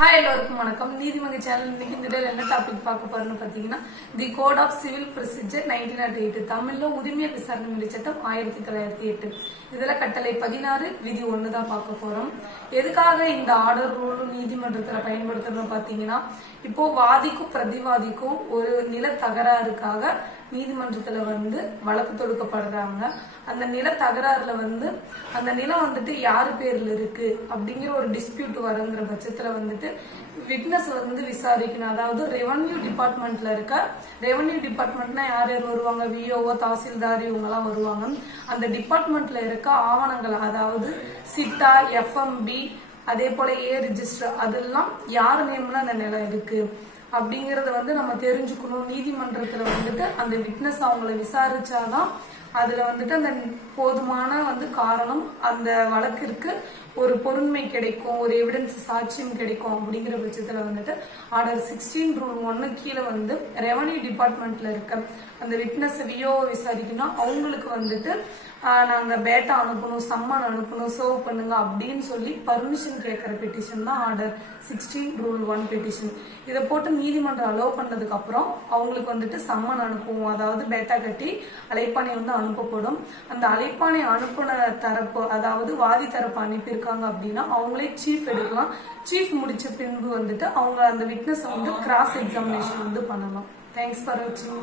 Hi, எல்லாருக்கும் வணக்கம். நீதிமன்ற சேனல் இன்னைக்கு இந்த வீடியோல என்ன டாபிக் பார்க்க போறோம்னு பாத்தீங்கன்னா தி கோட் ஆஃப் சிவில் ப்ரொசீஜர் 1908 தமிழ்ல உரிமையல் விசாரணை முறை சட்டம் 1908 இதுல கட்டளை 16 விதி 1 தான் பார்க்க போறோம். எதுக்காக இந்த ஆர்டர் ரூல் நீதிமன்றத்துல பயன்படுத்துறோம்னு பாத்தீங்கன்னா இப்போ வாதிக்கும் பிரதிவாதிக்கும் ஒரு நில தகராறுக்காக நீதிமன்றத்துல வழக்கு தொடுக்கப்படுறாங்க. அந்த நில தகராறுல அந்த நிலம் யாரு பேர்ல இருக்கு அப்படிங்கிற ஒரு டிஸ்பியூட் வருங்கிற பட்சத்துல விட்னஸ் விசாரிக்கணும். அதாவது ரெவன்யூ டிபார்ட்மெண்ட்ல இருக்க ரெவன்யூ டிபார்ட்மெண்ட்னா யார் யார் வருவாங்க, விஓஓ, தாசில்தார் இவங்க எல்லாம் வருவாங்க. அந்த டிபார்ட்மெண்ட்ல இருக்க ஆவணங்கள், அதாவது சிட்டா, எஃப்எம்பி, அதே போல ஏ ரிஜிஸ்டர், அதெல்லாம் யாரு நேம்ல அந்த நிலம் இருக்கு அப்படிங்கறத நம்ம தெரிஞ்சுக்கணும். நீதிமன்றத்துல அந்த விட்னஸ் அவங்கள விசாரிச்சாதான் அதுல அந்த போதுமான காரணம், அந்த வழக்கிற்கு ஒரு பொருண்மை கிடைக்கும், ஒரு எவிடன்ஸ் சாட்சியம் கிடைக்கும். அப்படிங்கிற பட்சத்துல ஆர்டர் 16 ரூல் 1 கீழே ரெவன்யூ டிபார்ட்மெண்ட்ல இருக்க அந்த விட்னஸ் விஓ விசாரிக்கணும். அவங்களுக்கு நாங்க பேட்டா அனுப்பணும், சம்மன் அனுப்பணும், சர்வ் பண்ணுங்க அப்படின்னு சொல்லி பர்மிஷன் கேட்கிற பெட்டிஷன் தான் ஆர்டர் 16 ரூல் 1 பெட்டிஷன். இதை போட்டு நீதிமன்றம் அலோவ் பண்ணதுக்கு அப்புறம் அவங்களுக்கு சம்மன் அனுப்புவோம். அதாவது பேட்டா கட்டி அழைப்பானை அனுப்பப்படும். அந்த அழைப்பானை அனுப்பின தரப்பு, அதாவது வாதி தரப்பு அனுப்பியிருக்காங்க அப்படின்னா அவங்களே சீஃப் எடுக்கலாம். சீஃப் முடிச்ச பின்பு அவங்க அந்த விட்னஸ் கிராஸ் எக்ஸாமினேஷன் பண்ணலாம். தேங்க்ஸ் ஃபார் வாட்சிங்.